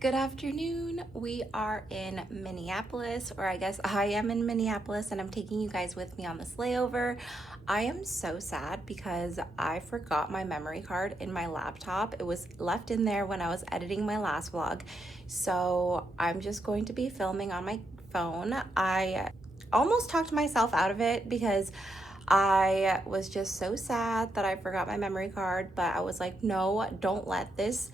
Good afternoon. We are in Minneapolis, or I guess I am in Minneapolis, and I'm taking you guys with me on this layover. I am so sad because I forgot my memory card in my laptop. It was left in there when I was editing my last vlog. So I'm just going to be filming on my phone. I almost talked myself out of it because I was just so sad that I forgot my memory card, but I was like, no, don't let this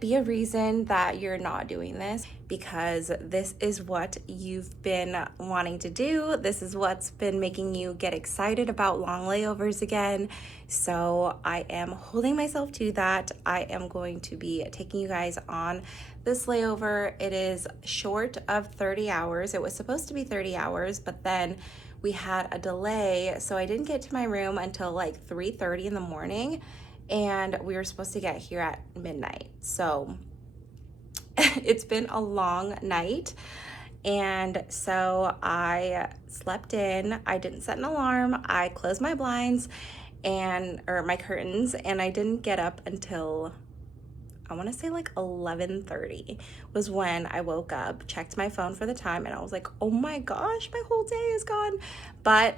be a reason that you're not doing this, because this is what you've been wanting to do. This is what's been making you get excited about long layovers again. So I am holding myself to that. I am going to be taking you guys on this layover. It is short of 30 hours. It was supposed to be 30 hours, but then we had a delay, so I didn't get to my room until like 3:30 in the morning, and we were supposed to get here at midnight. So it's been a long night. And so I slept in. I didn't set an alarm. I closed my blinds or my curtains, and I didn't get up until I want to say like 11:30 was when I woke up, checked my phone for the time, and I was like, oh my gosh, my whole day is gone. But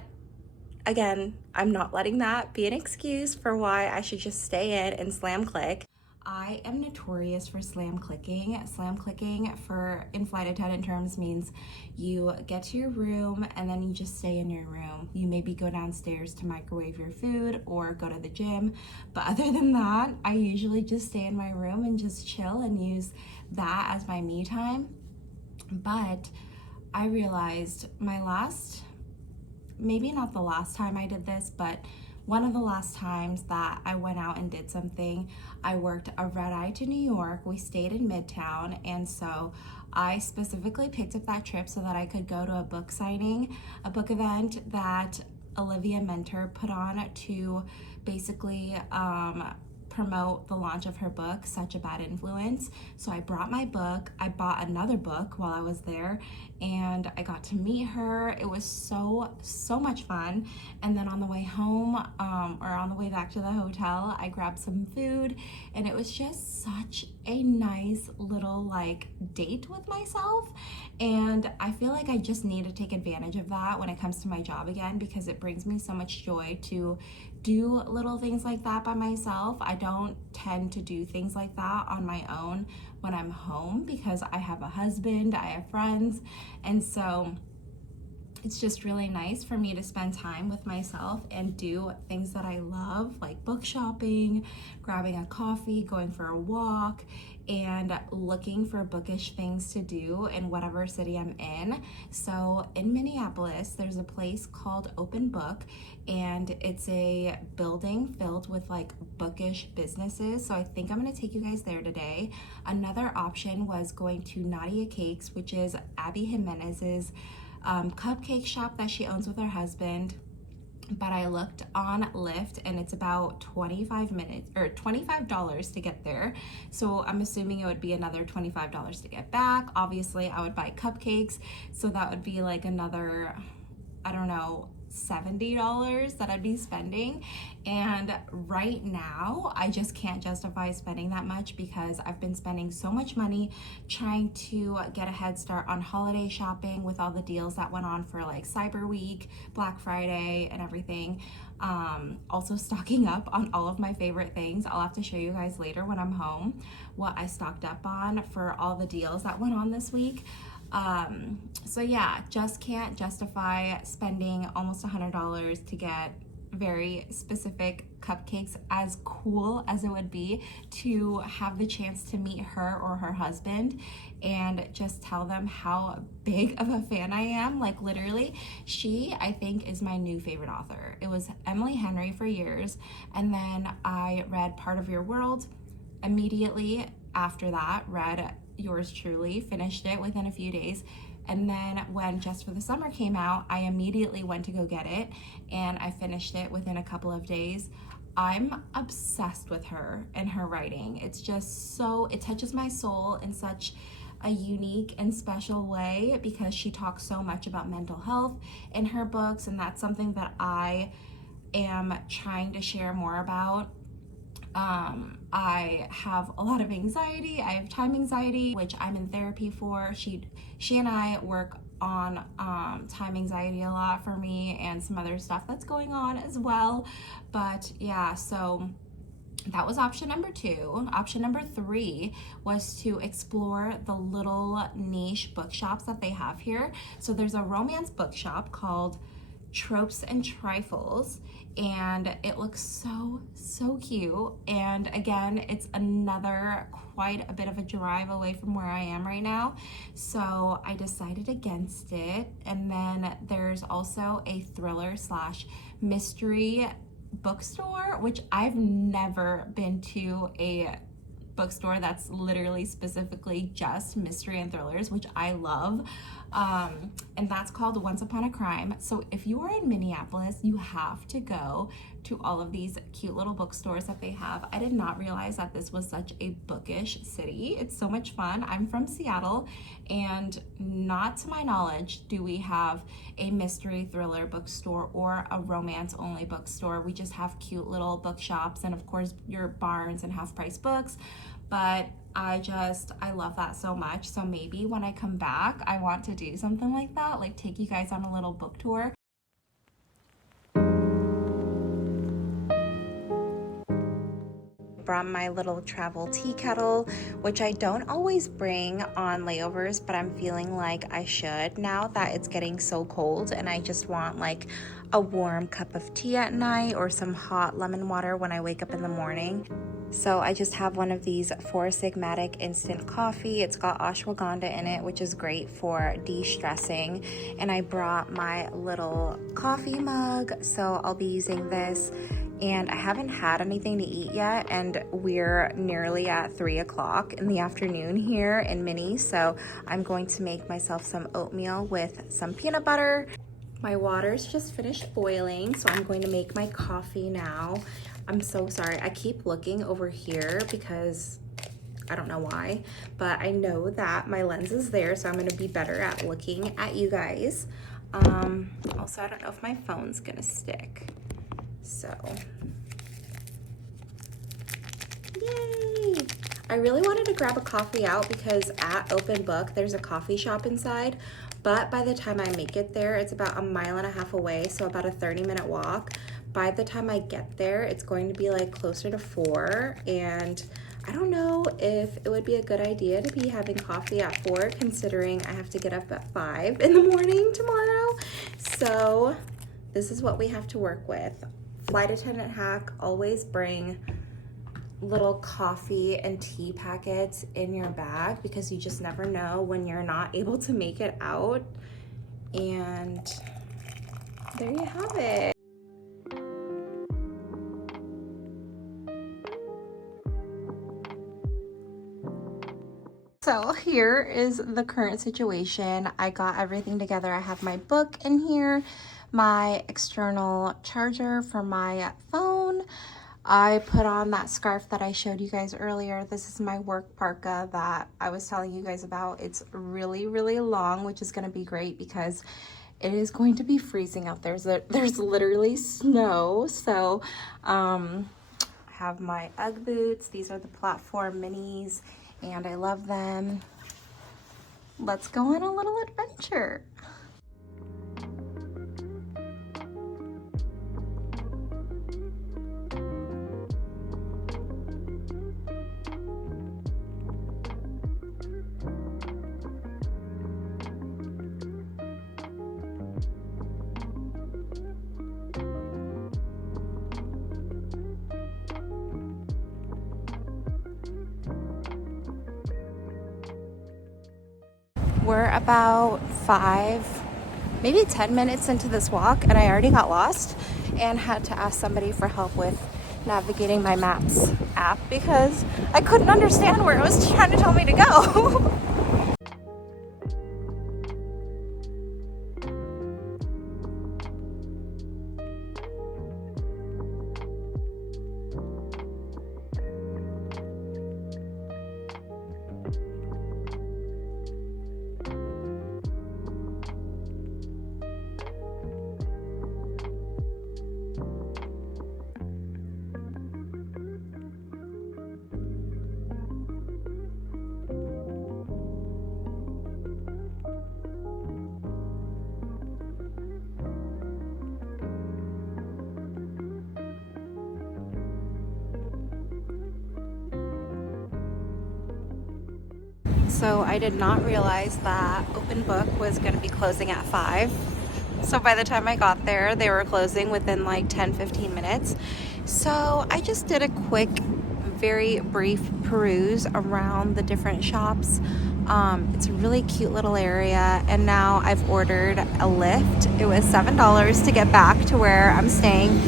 again, I'm not letting that be an excuse for why I should just stay in and slam click. I am notorious for slam clicking. Slam clicking for in-flight attendant terms means you get to your room and then you just stay in your room. You maybe go downstairs to microwave your food or go to the gym. But other than that, I usually just stay in my room and just chill and use that as my me time. But I realized maybe not the last time I did this, but one of the last times that I went out and did something, I worked a red eye to New York. We stayed in Midtown, and so I specifically picked up that trip so that I could go to a book signing, a book event that Olivia Mentor put on to basically promote the launch of her book, Such a Bad Influence. So I brought my book. I bought another book while I was there, and I got to meet her. It was so much fun. And then on the way home, or on the way back to the hotel, I grabbed some food, and it was just such a nice little date with myself. And I feel like I just need to take advantage of that when it comes to my job again, because it brings me so much joy to do little things like that by myself. I don't tend to do things like that on my own when I'm home because I have a husband, I have friends, and so it's just really nice for me to spend time with myself and do things that I love, like book shopping, grabbing a coffee, going for a walk, and looking for bookish things to do in whatever city I'm in. So in Minneapolis, there's a place called Open Book, and it's a building filled with bookish businesses. So I think I'm gonna take you guys there today. Another option was going to Nadia Cakes, which is Abby Jimenez's cupcake shop that she owns with her husband. But I looked on Lyft, and it's about 25 minutes or $25 to get there. So I'm assuming it would be another $25 to get back. Obviously, I would buy cupcakes, so that would be another, I don't know, $70 that I'd be spending. And right now I just can't justify spending that much because I've been spending so much money trying to get a head start on holiday shopping with all the deals that went on for Cyber Week, Black Friday, and everything. Also stocking up on all of my favorite things. I'll have to show you guys later when I'm home what I stocked up on for all the deals that went on this week. So yeah, just can't justify spending almost $100 to get very specific cupcakes, as cool as it would be to have the chance to meet her or her husband and just tell them how big of a fan I am. Literally, she, I think, is my new favorite author. It was Emily Henry for years, and then I read Part of Your World. Immediately after that, read Yours Truly, finished it within a few days. And then when Just for the Summer came out, I immediately went to go get it, and I finished it within a couple of days. I'm obsessed with her and her writing. It's just it touches my soul in such a unique and special way because she talks so much about mental health in her books, and that's something that I am trying to share more about. I have a lot of anxiety. I have time anxiety, which I'm in therapy for. She and I work on time anxiety a lot for me, and some other stuff that's going on as well. But yeah, so that was option number 2. Option number 3 was to explore the little niche bookshops that they have here. So there's a romance bookshop called Tropes and Trifles, and it looks so cute. And again, it's another quite a bit of a drive away from where I am right now, so I decided against it. And then there's also a thriller slash mystery bookstore, which I've never been to a bookstore that's literally specifically just mystery and thrillers, which I love. And that's called Once Upon a Crime. So if you are in Minneapolis, you have to go to all of these cute little bookstores that they have. I did not realize that this was such a bookish city. It's so much fun. I'm from Seattle, and not to my knowledge do we have a mystery thriller bookstore or a romance only bookstore. We just have cute little bookshops and of course your Barnes and half price books. But I love that so much. So maybe when I come back, I want to do something like that, like take you guys on a little book tour. Brought my little travel tea kettle, which I don't always bring on layovers, but I'm feeling like I should now that it's getting so cold, and I just want like a warm cup of tea at night or some hot lemon water when I wake up in the morning. So I just have one of these Four Sigmatic instant coffee. It's got ashwagandha in it, which is great for de-stressing. And I brought my little coffee mug, so I'll be using this. And I haven't had anything to eat yet, and we're nearly at 3 o'clock in the afternoon here in Minnie, so I'm going to make myself some oatmeal with some peanut butter. My water's just finished boiling, so I'm going to make my coffee now. I'm so sorry, I keep looking over here because I don't know why, but I know that my lens is there, so I'm gonna be better at looking at you guys. Also, I don't know if my phone's gonna stick. So, yay! I really wanted to grab a coffee out because at Open Book, there's a coffee shop inside, but by the time I make it there, it's about 1.5 miles away, so about a 30-minute walk. By the time I get there, it's going to be like closer to 4, and I don't know if it would be a good idea to be having coffee at 4, considering I have to get up at 5 in the morning tomorrow. So this is what we have to work with. Flight attendant hack, always bring little coffee and tea packets in your bag because you just never know when you're not able to make it out. And there you have it. So here is the current situation. I got everything together. I have my book in here, my external charger for my phone. I put on that scarf that I showed you guys earlier. This is my work parka that I was telling you guys about. It's really long, which is going to be great because it is going to be freezing out there. There's literally snow. So I have my Ugg boots. These are the platform minis, and I love them. Let's go on a little adventure. We're about 5, maybe 10 minutes into this walk, and I already got lost and had to ask somebody for help with navigating my Maps app because I couldn't understand where it was trying to tell me to go. So I did not realize that Open Book was going to be closing at 5. So by the time I got there, they were closing within like 10-15 minutes. So I just did a quick, very brief peruse around the different shops. It's a really cute little area, and now I've ordered a Lyft. It was $7 to get back to where I'm staying,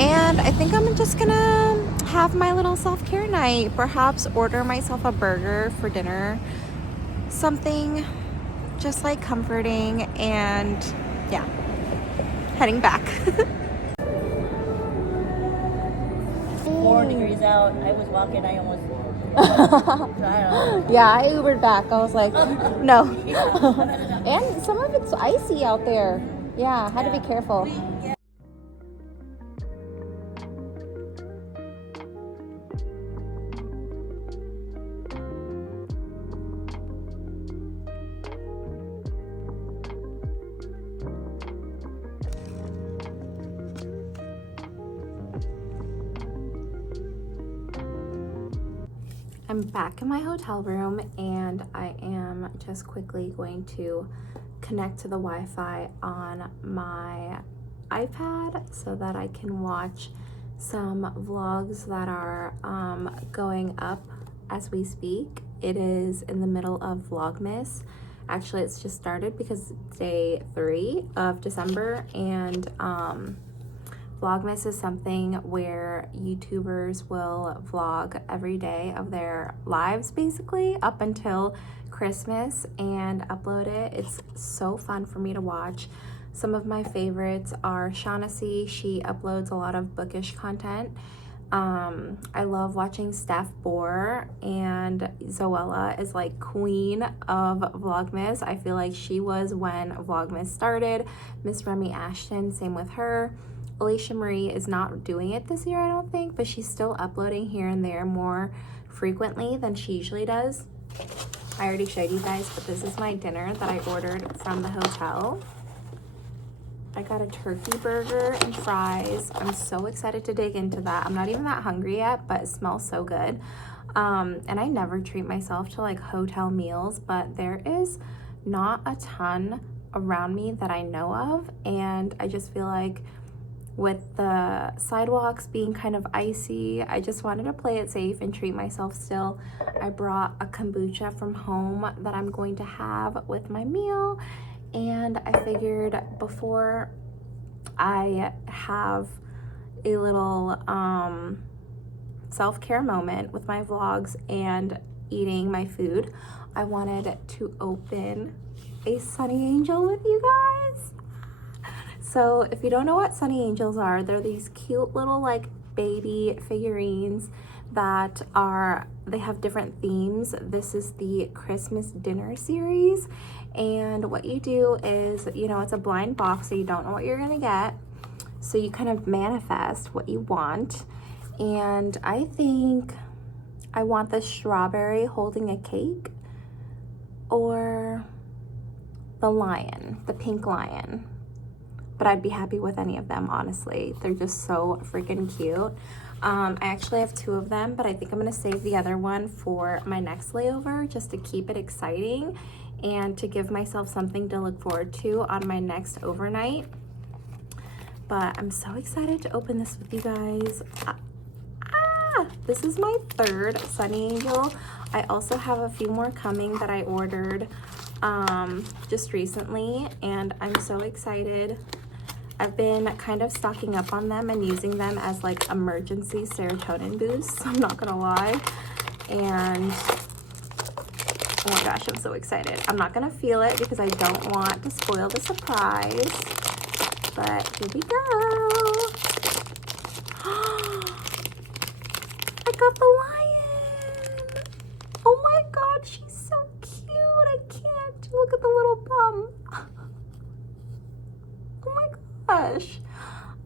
and I think I'm just gonna have my little self-care night. Perhaps order myself a burger for dinner, something just like comforting, and yeah, heading back. 4 degrees out. I was walking. I almost. Yeah, I Ubered back. I was like, no. And some of it's icy out there. Yeah, I had to be careful. I'm back in my hotel room, and I am just quickly going to connect to the Wi-Fi on my iPad so that I can watch some vlogs that are going up as we speak. It is in the middle of Vlogmas. Actually, it's just started because it's day 3 of December, and Vlogmas is something where YouTubers will vlog every day of their lives, basically, up until Christmas, and upload it. It's so fun for me to watch. Some of my favorites are Shaughnessy. She uploads a lot of bookish content. I love watching Steph Bohr, and Zoella is like queen of Vlogmas. I feel like she was when Vlogmas started. Miss Remy Ashton, same with her. Alicia Marie is not doing it this year, I don't think, but she's still uploading here and there more frequently than she usually does. I already showed you guys, but this is my dinner that I ordered from the hotel. I got a turkey burger and fries. I'm so excited to dig into that. I'm not even that hungry yet, but it smells so good. And I never treat myself to like hotel meals, but there is not a ton around me that I know of, and I just feel like with the sidewalks being kind of icy, I just wanted to play it safe and treat myself still. I brought a kombucha from home that I'm going to have with my meal, and I figured before I have a little self-care moment with my vlogs and eating my food, I wanted to open a Sunny Angel with you guys. So if you don't know what Sunny Angels are, they're these cute little like baby figurines that they have different themes. This is the Christmas dinner series, and what you do is, it's a blind box, so you don't know what you're gonna get. So you kind of manifest what you want, and I think I want the strawberry holding a cake, or the lion, the pink lion. But I'd be happy with any of them, honestly. They're just so freaking cute. I actually have 2 of them, but I think I'm gonna save the other one for my next layover, just to keep it exciting and to give myself something to look forward to on my next overnight. But I'm so excited to open this with you guys. This is my 3rd Sunny Angel. I also have a few more coming that I ordered just recently, and I'm so excited. I've been kind of stocking up on them and using them as like emergency serotonin boosts, I'm not gonna lie. And oh my gosh, I'm so excited. I'm not gonna feel it because I don't want to spoil the surprise, but here we go. I got the lion. Oh my god, she's so cute. I can't. Look at the little bum. Oh my gosh,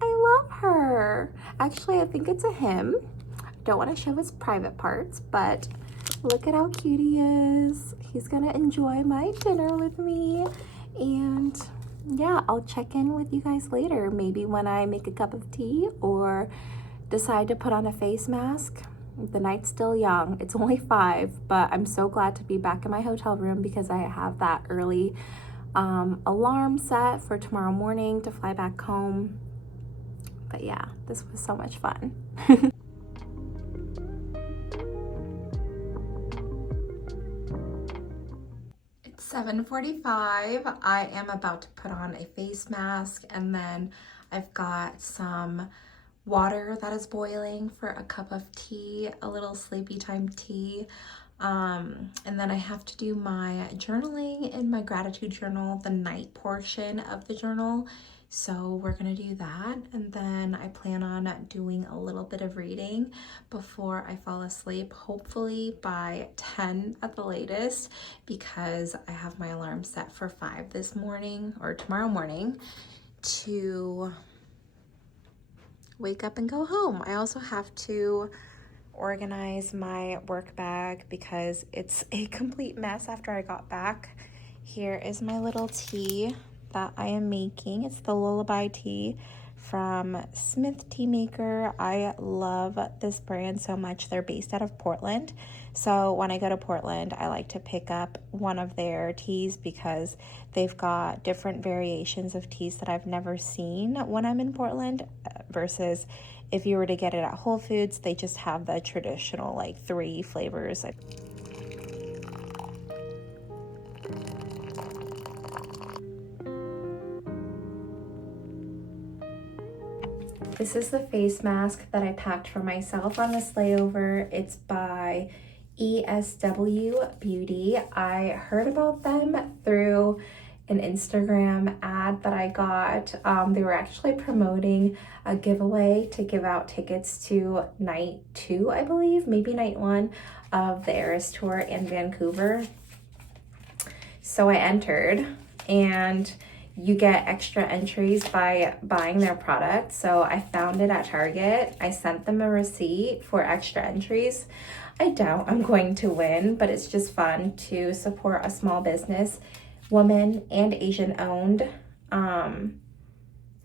I love her. Actually, I think it's a him. I don't want to show his private parts, but look at how cute he is. He's gonna enjoy my dinner with me, and yeah, I'll check in with you guys later, maybe when I make a cup of tea or decide to put on a face mask. The night's still young. It's only 5, but I'm so glad to be back in my hotel room because I have that early alarm set for tomorrow morning to fly back home. But yeah, this was so much fun. It's 7:45. I am about to put on a face mask, and then I've got some water that is boiling for a cup of tea, a little sleepy time tea. And then I have to do my journaling in my gratitude journal, the night portion of the journal. So we're gonna do that, and then I plan on doing a little bit of reading before I fall asleep, hopefully by 10 at the latest, because I have my alarm set for 5 this morning, or tomorrow morning, to wake up and go home. I also have to organize my work bag because it's a complete mess after I got back. Here is my little tea that I am making. It's the Lullaby tea from Smith Tea Maker. I love this brand so much. They're based out of Portland. So when I go to Portland, I like to pick up one of their teas because they've got different variations of teas that I've never seen when I'm in Portland versus if you were to get it at Whole Foods, they just have the traditional like 3 flavors. This is the face mask that I packed for myself on this layover. It's by ESW Beauty. I heard about them through an Instagram ad that I got. They were actually promoting a giveaway to give out tickets to night 2, I believe, maybe night 1 of the Eras Tour in Vancouver. So I entered, and you get extra entries by buying their product. So I found it at Target. I sent them a receipt for extra entries. I doubt I'm going to win, but it's just fun to support a small business, woman and Asian owned. And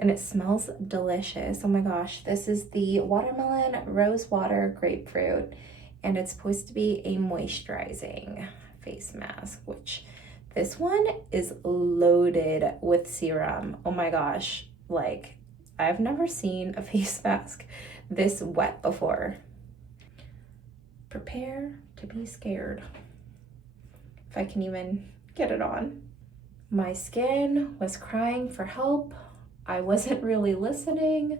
it smells delicious. Oh my gosh, this is the watermelon rose water grapefruit, and it's supposed to be a moisturizing face mask, which this one is loaded with serum. Oh my gosh, like I've never seen a face mask this wet before. Prepare to be scared, if I can even get it on. My skin was crying for help. I wasn't really listening,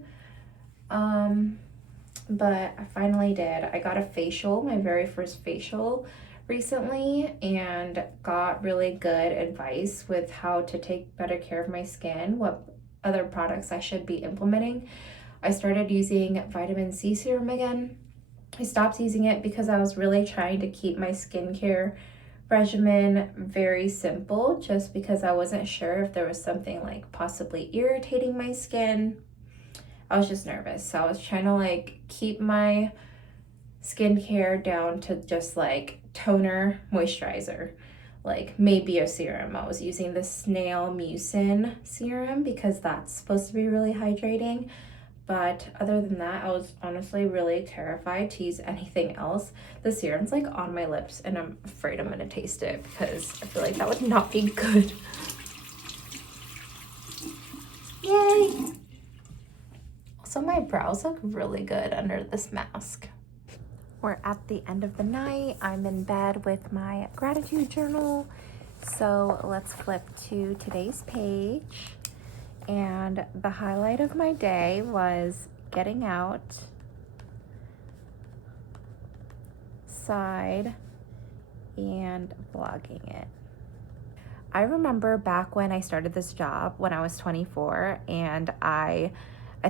but I finally did. I got a facial, my very first facial recently, and got really good advice with how to take better care of my skin, what other products I should be implementing. I started using vitamin C serum again. I stopped using it because I was really trying to keep my skincare regimen very simple, just because I wasn't sure if there was something like possibly irritating my skin. I was just nervous. So I was trying to like keep my skincare down to just like toner, moisturizer, like maybe a serum. I was using the snail mucin serum because that's supposed to be really hydrating. But other than that, I was honestly really terrified to use anything else. The serum's like on my lips, and I'm afraid I'm gonna taste it because I feel like that would not be good. Yay! Also, my brows look really good under this mask. We're at the end of the night. I'm in bed with my gratitude journal. So let's flip to today's page. And the highlight of my day was getting outside and vlogging it. I remember back when I started this job when I was 24, and I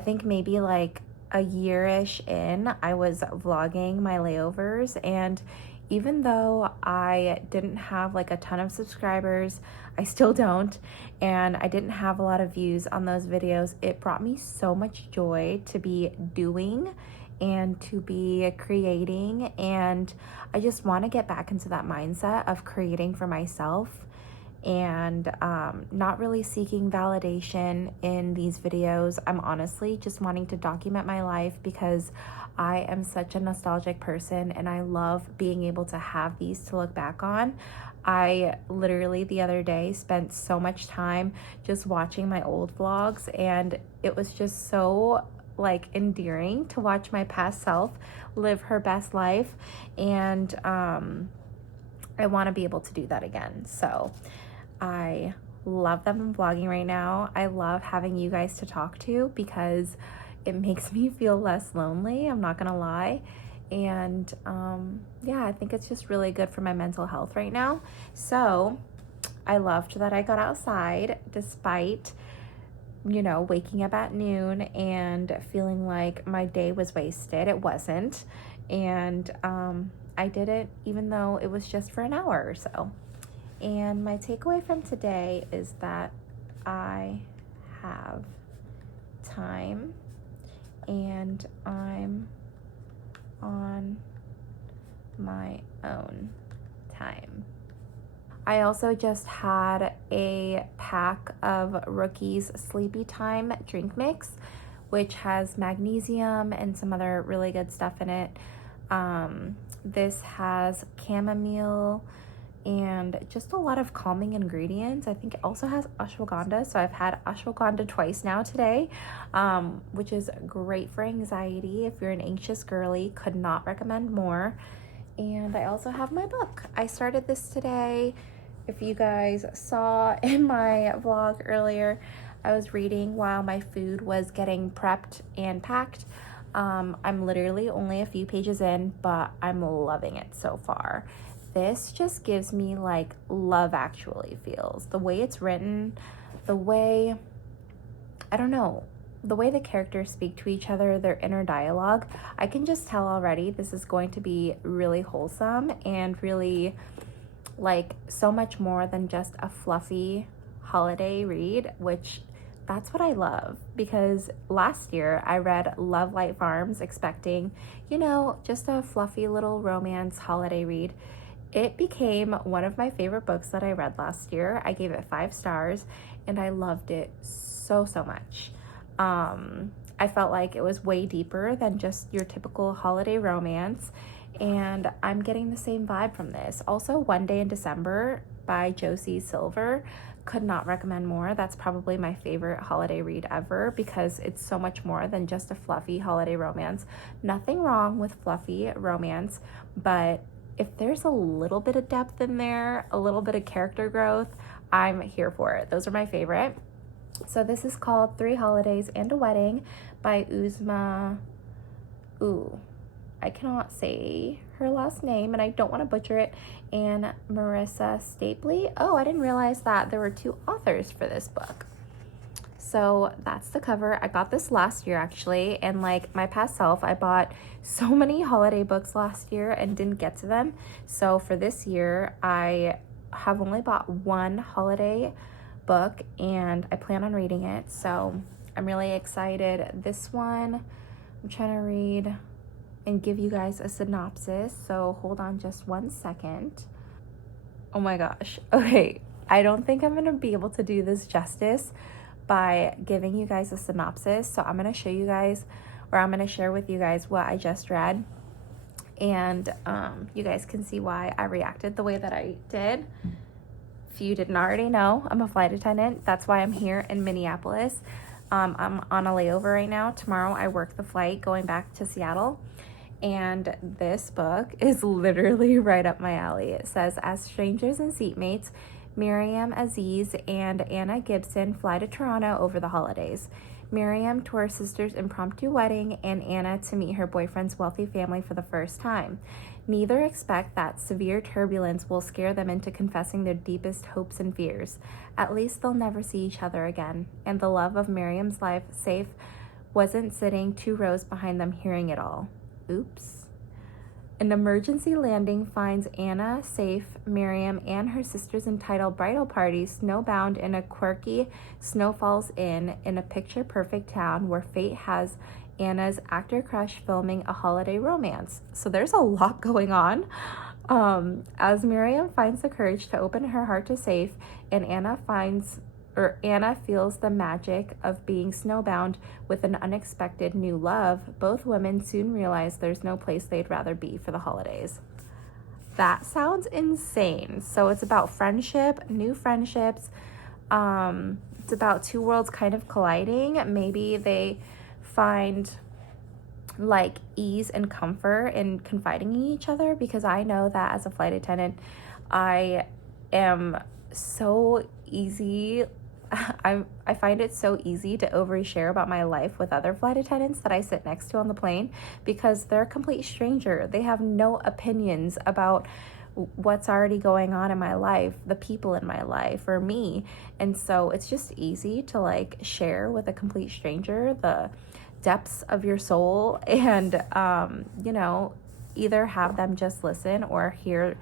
think maybe like a year-ish in, I was vlogging my layovers, and even though I didn't have like a ton of subscribers, I still don't, and I didn't have a lot of views on those videos, it brought me so much joy to be doing and to be creating, and I just want to get back into that mindset of creating for myself and not really seeking validation in these videos. I'm honestly just wanting to document my life because I am such a nostalgic person and I love being able to have these to look back on. I literally the other day spent so much time just watching my old vlogs, and it was just so like endearing to watch my past self live her best life, and I want to be able to do that again. So I love that I'm vlogging right now. I love having you guys to talk to because it makes me feel less lonely, I'm not gonna lie. And yeah, I think it's just really good for my mental health right now. So I loved that I got outside despite, you know, waking up at noon and feeling like my day was wasted. It wasn't. And I did it even though it was just for an hour or so. And my takeaway from today is that I have time and I'm on my own time. I also just had a pack of Rookie's Sleepy Time drink mix, which has magnesium and some other really good stuff in it. This has chamomile and just a lot of calming ingredients. I think it also has ashwagandha, so I've had ashwagandha twice now today, which is great for anxiety. If you're an anxious girly, could not recommend more. And I also have my book. I started this today. If you guys saw in my vlog earlier, I was reading while my food was getting prepped and packed. I'm literally only a few pages in, but I'm loving it so far. This just gives me like Love Actually feels. The way it's written, the way, I don't know, the way the characters speak to each other, their inner dialogue, I can just tell already this is going to be really wholesome and really like so much more than just a fluffy holiday read, which that's what I love, because last year I read Love Light Farms expecting, you know, just a fluffy little romance holiday read. It became one of my favorite books that I read last year. I gave it 5 stars and I loved it so much. I felt like it was way deeper than just your typical holiday romance, and I'm getting the same vibe from this. Also, One Day in December by Josie Silver, could not recommend more. That's probably my favorite holiday read ever because it's so much more than just a fluffy holiday romance. Nothing wrong with fluffy romance, but if there's a little bit of depth in there, a little bit of character growth, I'm here for it. Those are my favorite. So this is called 3 Holidays and a Wedding by Uzma. Ooh, I cannot say her last name and I don't want to butcher it. And Marissa Stapley. Oh, I didn't realize that there were 2 authors for this book. So that's the cover. I got this last year actually, and like my past self, I bought so many holiday books last year and didn't get to them. So for this year, I have only bought 1 holiday book and I plan on reading it. So I'm really excited. This one, I'm trying to read and give you guys a synopsis. So hold on just 1 second. Oh my gosh. Okay, I don't think I'm gonna be able to do this justice by giving you guys a synopsis. So I'm gonna show you guys, or I'm gonna share with you guys what I just read, and you guys can see why I reacted the way that I did. If you didn't already know, I'm a flight attendant. That's why I'm here in Minneapolis. I'm on a layover right now. Tomorrow I work the flight going back to Seattle. And this book is literally right up my alley. It says, as strangers and seatmates, Miriam Aziz and Anna Gibson fly to Toronto over the holidays. Miriam to her sister's impromptu wedding, and Anna to meet her boyfriend's wealthy family for the first time. Neither expect that severe turbulence will scare them into confessing their deepest hopes and fears. At least they'll never see each other again, and the love of Miriam's life safe wasn't sitting 2 rows behind them hearing it all. Oops. An emergency landing finds Anna safe, Miriam and her sister's entitled bridal party snowbound in a quirky Snow Falls Inn in a picture-perfect town where fate has Anna's actor crush filming a holiday romance. So there's a lot going on. As Miriam finds the courage to open her heart to safe, and Anna feels the magic of being snowbound with an unexpected new love, both women soon realize there's no place they'd rather be for the holidays. That sounds insane. So it's about friendship, new friendships. It's about two worlds kind of colliding. Maybe they find like ease and comfort in confiding in each other, because I know that as a flight attendant, I am so easy. I find it so easy to overshare about my life with other flight attendants that I sit next to on the plane, because they're a complete stranger. They have no opinions about what's already going on in my life, the people in my life, or me. And so it's just easy to like share with a complete stranger the depths of your soul, and either have them just listen or hear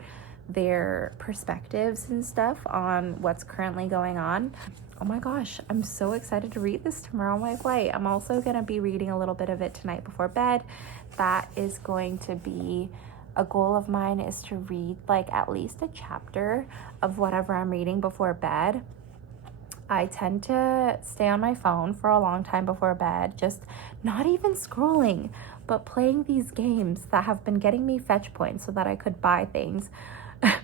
their perspectives and stuff on what's currently going on. Oh my gosh, I'm so excited to read this tomorrow on my flight. I'm also going to be reading a little bit of it tonight before bed. That is going to be a goal of mine, is to read like at least a chapter of whatever I'm reading before bed. I tend to stay on my phone for a long time before bed, just not even scrolling, but playing these games that have been getting me fetch points so that I could buy things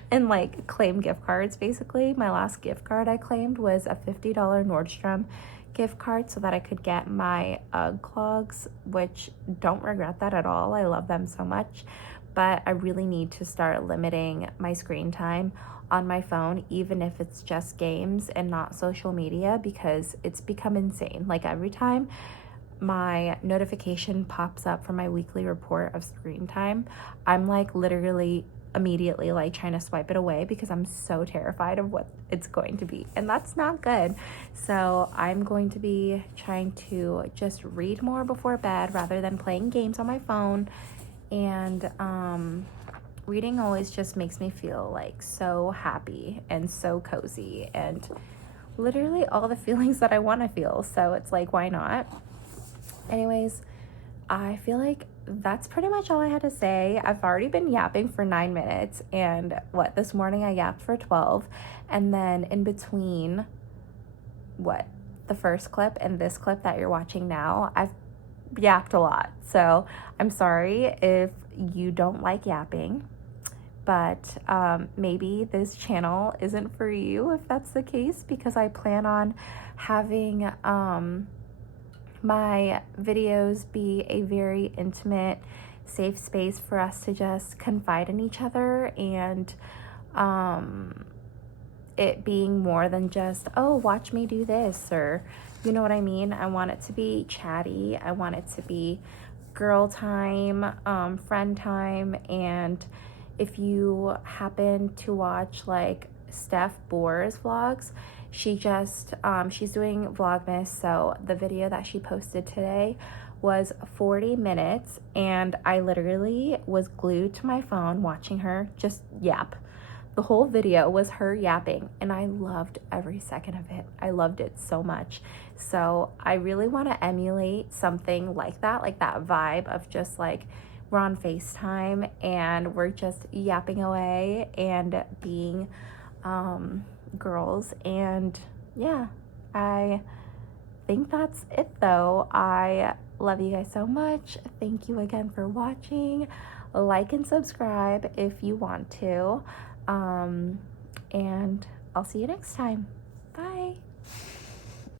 and like claim gift cards. Basically, my last gift card I claimed was a $50 Nordstrom gift card so that I could get my UGG clogs, which don't regret that at all. I love them so much, but I really need to start limiting my screen time on my phone, even if it's just games and not social media, because it's become insane. Like every time my notification pops up for my weekly report of screen time, I'm like literally immediately like trying to swipe it away, because I'm so terrified of what it's going to be, and that's not good. So I'm going to be trying to just read more before bed rather than playing games on my phone. And reading always just makes me feel like so happy and so cozy and literally all the feelings that I want to feel. So it's like, why not? Anyways, I feel like that's pretty much all I had to say. I've already been yapping for 9 minutes, and this morning I yapped for 12, and then in between the first clip and this clip that you're watching now, I've yapped a lot. So I'm sorry if you don't like yapping, but maybe this channel isn't for you if that's the case, because I plan on having my videos be a very intimate, safe space for us to just confide in each other, and it being more than just, oh, watch me do this, or you know what I mean? I want it to be chatty. I want it to be girl time, friend time. And if you happen to watch like Steph Boer's vlogs, she's doing Vlogmas. So the video that she posted today was 40 minutes, and I literally was glued to my phone watching her just yap. The whole video was her yapping, and I loved every second of it. I loved it so much. So I really want to emulate something like that vibe of just like we're on FaceTime and we're just yapping away and being girls. And yeah, I think that's it though. I love you guys so much. Thank you again for watching. Like and subscribe if you want to. And I'll see you next time. Bye.